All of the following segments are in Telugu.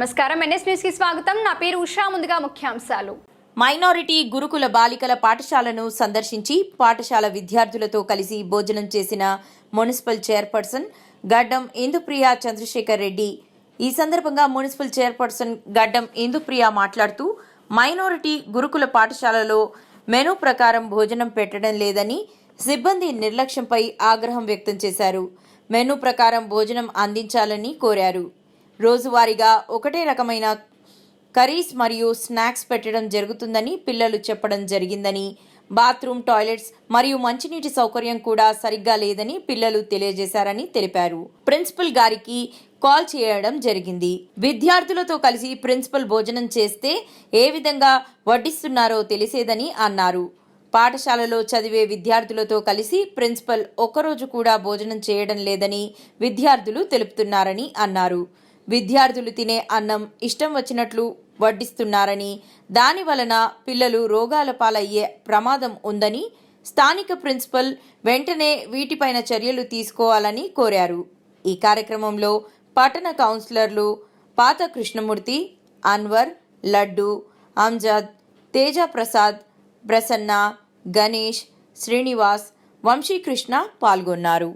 నమస్కారం. ఎన్ఎస్ న్యూస్కి స్వాగతం. నా పేరు ఉషా. ముందుగా ముఖ్యాంశాలు. మైనారిటీ గురుకుల బాలికల పాఠశాలను సందర్శించి పాఠశాల విద్యార్థులతో కలిసి భోజనం చేసిన మున్సిపల్ చైర్పర్సన్ గడ్డం ఇందుప్రియ చంద్రశేఖర్ రెడ్డి. ఈ సందర్భంగా మున్సిపల్ చైర్పర్సన్ గడ్డం ఇందుప్రియ మాట్లాడుతూ మైనారిటీ గురుకుల పాఠశాలలో మెనూ ప్రకారం భోజనం పెట్టడం లేదని సిబ్బంది నిర్లక్ష్యంపై ఆగ్రహం వ్యక్తం చేశారు. మెనూ ప్రకారం భోజనం అందించాలని కోరారు. రోజువారీగా ఒకటే రకమైన కర్రీస్ మరియు స్నాక్స్ పెట్టడం జరుగుతుందని పిల్లలు చెప్పడం జరిగిందని బాత్రూమ్ టాయిలెట్స్ మరియు మంచినీటి సౌకర్యం కూడా సరిగ్గా లేదని పిల్లలు తెలియజేశారని తెలిపారు. ప్రిన్సిపల్ గారికి కాల్ చేయడం జరిగింది. విద్యార్థులతో కలిసి ప్రిన్సిపల్ భోజనం చేస్తే ఏ విధంగా వడ్డిస్తున్నారో తెలిసేదని అన్నారు. పాఠశాలలో చదివే విద్యార్థులతో కలిసి ప్రిన్సిపల్ ఒక్కరోజు కూడా భోజనం చేయడం లేదని విద్యార్థులు తెలుపుతున్నారని అన్నారు. విద్యార్థులు తినే అన్నం ఇష్టం వచ్చినట్లు వడ్డిస్తున్నారని దాని వలన పిల్లలు రోగాల పాలయ్యే ప్రమాదం ఉందని స్థానిక ప్రిన్సిపల్ వెంటనే వీటిపైన చర్యలు తీసుకోవాలని కోరారు. ఈ కార్యక్రమంలో పట్టణ కౌన్సిలర్లు పాత కృష్ణమూర్తి అన్వర్ లడ్డు అంజద్ తేజ ప్రసాద్ ప్రసన్న గణేష్ శ్రీనివాస్ వంశీకృష్ణ పాల్గొన్నారు.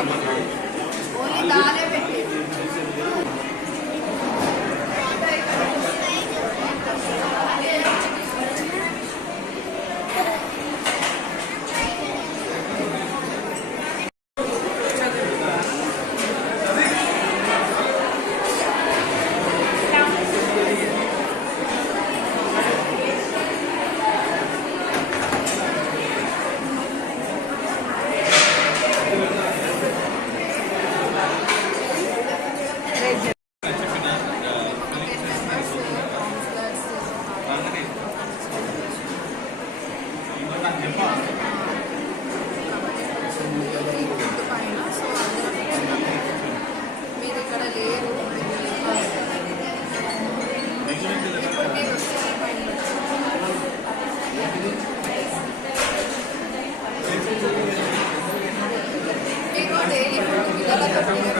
আমাদের Gracias.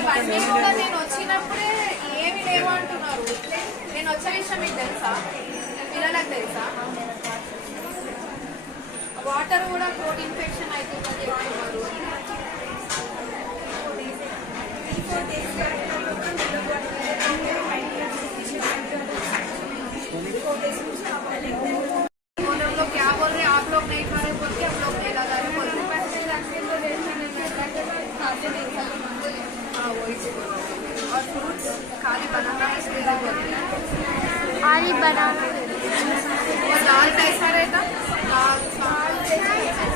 ఇవన్నీ కూడా నేను వచ్చినప్పుడే ఏమి లేవు అంటున్నారు నేను వచ్చే విషయం మీకు తెలుసా పిల్లలకు తెలుసా వాటర్ కూడా థ్రోట్ ఇన్ఫెక్షన్ అవుతుందని చెప్తున్నారు और फ्रूट्स खाली बनाना खाली बनाना और दाल कैसा रहता दाल।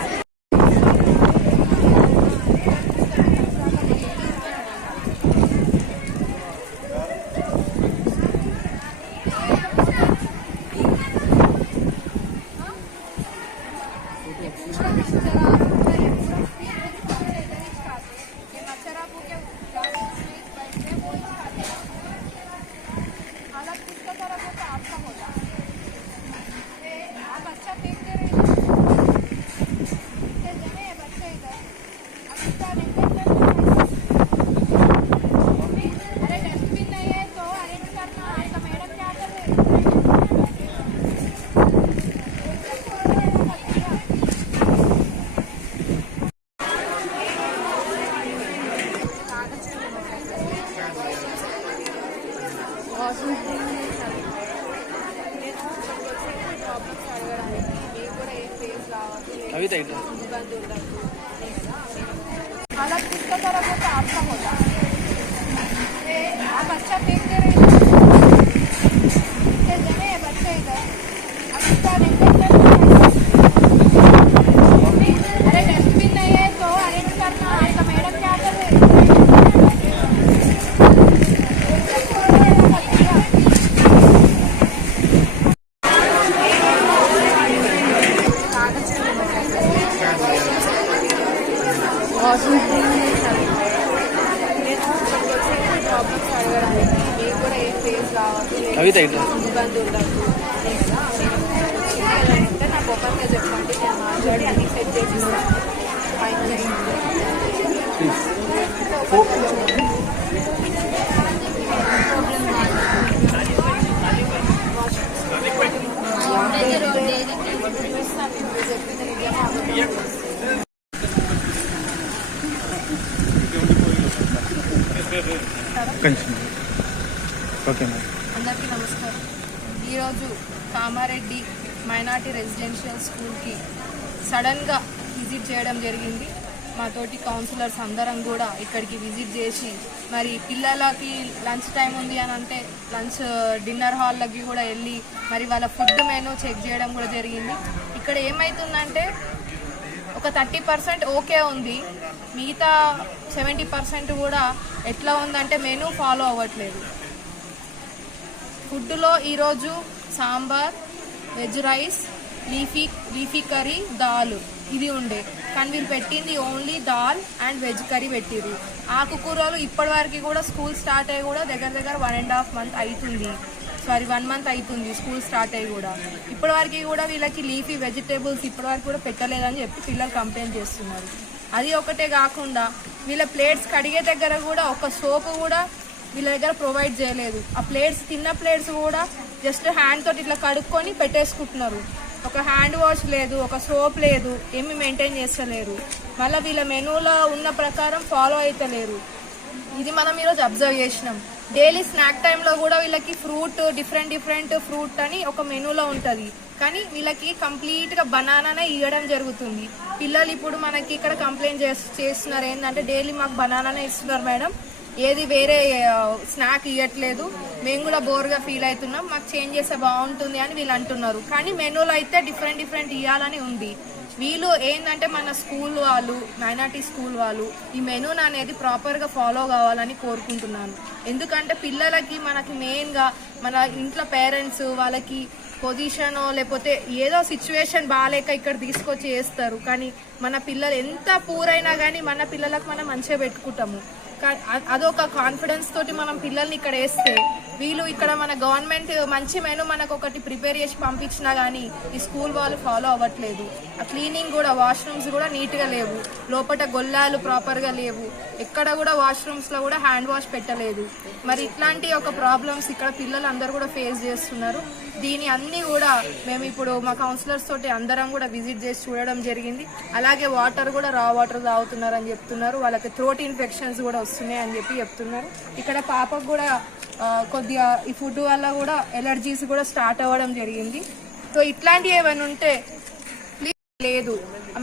तरफ़ हो तो आपका होता आप अच्छा फेंक रहे हैं है बच्चे अरेंज करना मैडम क्या कर తగ్గ ఇబ్బంది ఉండదు అంటే నాకు ఓపెన్గా చెప్పండి నేను మాట్లాడి అన్ని సెట్ చేసి ఇస్తాను ఫైన్ చేయండి చూపిస్తాను మీరు చెప్పింది నిజమే అబద్ధం కొంచెం ఓకే మేడం అందరికీ నమస్కారం ఈరోజు కామారెడ్డి మైనార్టీ రెసిడెన్షియల్ స్కూల్కి సడన్గా విజిట్ చేయడం జరిగింది. మా తోటి కౌన్సిలర్స్ అందరం కూడా ఇక్కడికి విజిట్ చేసి మరి పిల్లలకి లంచ్ టైం ఉంది అని అంటే లంచ్ డిన్నర్ హాల్లోకి కూడా వెళ్ళి మరి వాళ్ళ ఫుడ్ మెనూ చెక్ చేయడం కూడా జరిగింది. ఇక్కడ ఏమవుతుందంటే ఒక థర్టీ పర్సెంట్ ఓకే ఉంది. మిగతా సెవెంటీ పర్సెంట్ కూడా ఎట్లా ఉందంటే మెనూ ఫాలో అవ్వట్లేదు. ఫుడ్లో ఈరోజు sambar veg rice leafy leafy curry dal. ఇది ఉండే. కానీ వీళ్ళు పెట్టింది only dal and veg curry పెట్టిర్రు. ఆకుకూరలు ఇప్పటివరకు కూడా స్కూల్ స్టార్ట్ అయ్యి కూడా దగ్గర దగ్గర వన్ అండ్ హాఫ్ మంత్ అవుతుంది సారీ వన్ మంత్ అవుతుంది స్కూల్ స్టార్ట్ అయ్యి కూడా. ఇప్పటివరకు కూడా వీళ్ళకి లీఫీ వెజిటేబుల్స్ ఇప్పటివరకు కూడా పెట్టలేదని చెప్పి పిల్లలు కంప్లైంట్ చేస్తున్నారు. అది ఒకటే కాకుండా వీళ్ళ ప్లేట్స్ కడిగే దగ్గర కూడా ఒక సోపు కూడా వీళ్ళ దగ్గర ప్రొవైడ్ చేయలేదు. ఆ ప్లేట్స్ తిన్న ప్లేట్స్ కూడా జస్ట్ హ్యాండ్ తోటి ఇట్లా కడుక్కొని పెట్టేసుకుంటున్నారు. ఒక హ్యాండ్ వాష్ లేదు ఒక సోప్ లేదు ఏమి మెయింటైన్ చేస్తలేరు. మళ్ళీ వీళ్ళ మెనూలో ఉన్న ప్రకారం ఫాలో అవుతలేరు ఇది మనం ఈరోజు అబ్జర్వ్ చేసినాం. డైలీ స్నాక్ టైంలో కూడా వీళ్ళకి ఫ్రూట్ డిఫరెంట్ డిఫరెంట్ ఫ్రూట్ అని ఒక మెనూలో ఉంటుంది. కానీ వీళ్ళకి కంప్లీట్గా బనానానే ఇవ్వడం జరుగుతుంది. పిల్లలు ఇప్పుడు మనకి ఇక్కడ కంప్లైంట్ చేస్తున్నారు ఏంటంటే డైలీ మాకు బనానానే ఇస్తున్నారు మేడం. ఏది వేరే స్నాక్ ఇవ్వట్లేదు మేము కూడా బోర్గా ఫీల్ అవుతున్నాం. మాకు చేంజ్ చేస్తే బాగుంటుంది అని వీళ్ళు అంటున్నారు. కానీ మెనూలో అయితే డిఫరెంట్ డిఫరెంట్ ఇవ్వాలని ఉంది. వీళ్ళు ఏంటంటే మన స్కూల్ వాళ్ళు మైనార్టీ స్కూల్ వాళ్ళు ఈ మెనూన్ అనేది ప్రాపర్గా ఫాలో కావాలని కోరుకుంటున్నాను. ఎందుకంటే పిల్లలకి మనకి మెయిన్గా మన ఇంట్లో పేరెంట్స్ వాళ్ళకి పొజిషన్ లేకపోతే ఏదో సిచ్యువేషన్ బాగాలేక ఇక్కడ తీసుకొచ్చి వేస్తారు కానీ మన పిల్లలు ఎంత పూరైనా కానీ మన పిల్లలకు మనం మంచిగా పెట్టుకుంటాము. అదొక కాన్ఫిడెన్స్ తోటి మనం పిల్లల్ని ఇక్కడ వేస్తే వీళ్ళు ఇక్కడ మన గవర్నమెంట్ మంచి మెను మనకు ఒకటి ప్రిపేర్ చేసి పంపించినా కానీ ఈ స్కూల్ వాళ్ళు ఫాలో అవ్వట్లేదు. ఆ క్లీనింగ్ కూడా వాష్రూమ్స్ కూడా నీట్గా లేవు. లోపల గొల్లాలు ప్రాపర్గా లేవు. ఎక్కడ కూడా వాష్రూమ్స్లో కూడా హ్యాండ్ వాష్ పెట్టలేదు. మరి ఇట్లాంటి ఒక ప్రాబ్లమ్స్ ఇక్కడ పిల్లలు అందరూ కూడా ఫేస్ చేస్తున్నారు. దీని అన్ని కూడా మేము ఇప్పుడు మా కౌన్సిలర్స్ తోటి అందరం కూడా విజిట్ చేసి చూడడం జరిగింది. అలాగే వాటర్ కూడా రా వాటర్ తాగుతున్నారు అని చెప్తున్నారు. వాళ్ళకి థ్రోట్ ఇన్ఫెక్షన్స్ కూడా వస్తున్నాయి అని చెప్పి చెప్తున్నారు. ఇక్కడ పాపకు కూడా కొద్దిగా ఈ ఫుడ్ వల్ల కూడా ఎలర్జీస్ కూడా స్టార్ట్ అవ్వడం జరిగింది. సో ఇట్లాంటివి ఏమైనా ఉంటే ప్లీజ్ లేదు.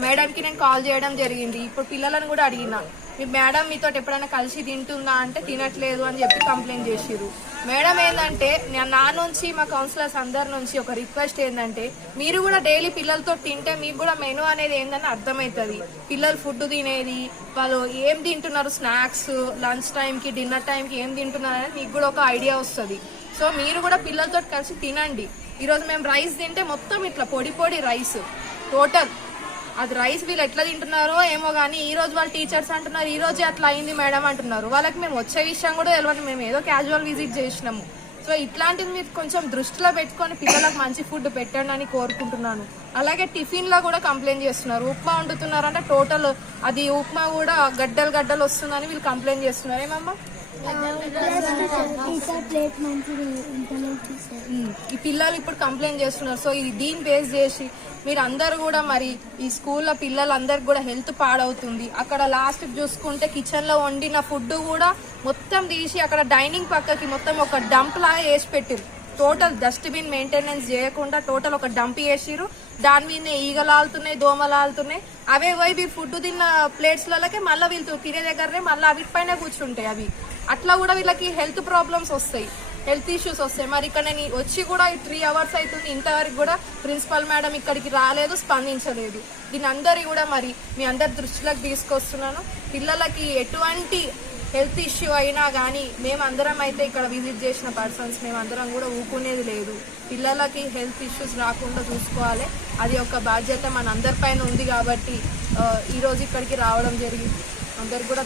మేడంకి నేను కాల్ చేయడం జరిగింది. ఇప్పుడు పిల్లలను కూడా అడిగినా. మీ మేడం మీతో ఎప్పుడైనా కలిసి తింటుందా అంటే తినట్లేదు అని చెప్పి కంప్లైంట్ చేసిరు మేడం ఏంటంటే నా- నుంచి మా కౌన్సిలర్స్ అందరి నుంచి ఒక రిక్వెస్ట్ ఏంటంటే మీరు కూడా డైలీ పిల్లలతో తింటే మీకు కూడా మెనూ అనేది ఏందని అర్థమవుతుంది. పిల్లలు ఫుడ్ తినేది వాళ్ళు ఏం తింటున్నారు స్నాక్స్ లంచ్ టైంకి డిన్నర్ టైంకి ఏం తింటున్నారు అనేది మీకు కూడా ఒక ఐడియా వస్తుంది. సో మీరు కూడా పిల్లలతో కలిసి తినండి. ఈరోజు మేము రైస్ తింటే మొత్తం ఇట్లా పొడి పొడి రైస్ టోటల్ అది రైస్ వీళ్ళు ఎట్లా తింటున్నారో ఏమో కానీ ఈ రోజు వాళ్ళ టీచర్స్ అంటున్నారు ఈ రోజే అట్లా అయింది మేడం అంటున్నారు. వాళ్ళకి మేము వచ్చే విషయం కూడా తెలియదు మేము ఏదో క్యాజువల్ విజిట్ చేసినాము. సో ఇట్లాంటిది మీరు కొంచెం దృష్టిలో పెట్టుకొని పిల్లలకు మంచి ఫుడ్ పెట్టండి అని కోరుకుంటున్నాను. అలాగే టిఫిన్లో కూడా కంప్లైంట్ చేస్తున్నారు. ఉప్మా వండుతున్నారు అంటే టోటల్ అది ఉప్మా కూడా గడ్డలు గడ్డలు వస్తుందని వీళ్ళు కంప్లైంట్ చేస్తున్నారు. ఏమమ్మా? ఈ పిల్లలు ఇప్పుడు కంప్లైంట్ చేస్తున్నారు. సో ఇది దీన్ని బేస్ చేసి మీరు అందరు కూడా మరి ఈ స్కూల్లో పిల్లలందరికి కూడా హెల్త్ పాడవుతుంది. అక్కడ లాస్ట్ చూసుకుంటే కిచెన్లో వండిన ఫుడ్ కూడా మొత్తం తీసి అక్కడ డైనింగ్ పక్కకి మొత్తం ఒక డంప్ లాగా వేసి పెట్టారు టోటల్ డస్ట్బిన్ మెయింటెనెన్స్ చేయకుండా టోటల్ ఒక డంప్ వేసిరు దాని మీద ఈగలు ఆలుతున్నాయి దోమలు ఆలుతున్నాయి అవే పోయి మీరు ఫుడ్ తిన్న ప్లేట్స్లలోకి మళ్ళీ వీళ్ళు తినే దగ్గరనే మళ్ళీ అవి పైన కూర్చుంటాయి అవి. అట్లా కూడా వీళ్ళకి హెల్త్ ప్రాబ్లమ్స్ వస్తాయి. హెల్త్ ఇష్యూస్ వస్తాయి. మరి ఇక్కడ నేను వచ్చి కూడా త్రీ అవర్స్ అవుతుంది. ఇంతవరకు కూడా ప్రిన్సిపల్ మేడం ఇక్కడికి రాలేదు స్పందించలేదు. దీని అందరి కూడా మరి మీ అందరి దృష్టిలోకి తీసుకొస్తున్నాను. పిల్లలకి ఎటువంటి హెల్త్ ఇష్యూ అయినా కానీ మేమందరం అయితే ఇక్కడ విజిట్ చేసిన పర్సన్స్ మేమందరం కూడా ఊకునేది లేదు. పిల్లలకి హెల్త్ ఇష్యూస్ రాకుండా చూసుకోవాలి. అది ఒక బాధ్యత మన అందరిపైన ఉంది కాబట్టి ఈరోజు ఇక్కడికి రావడం జరిగింది. అందరు కూడా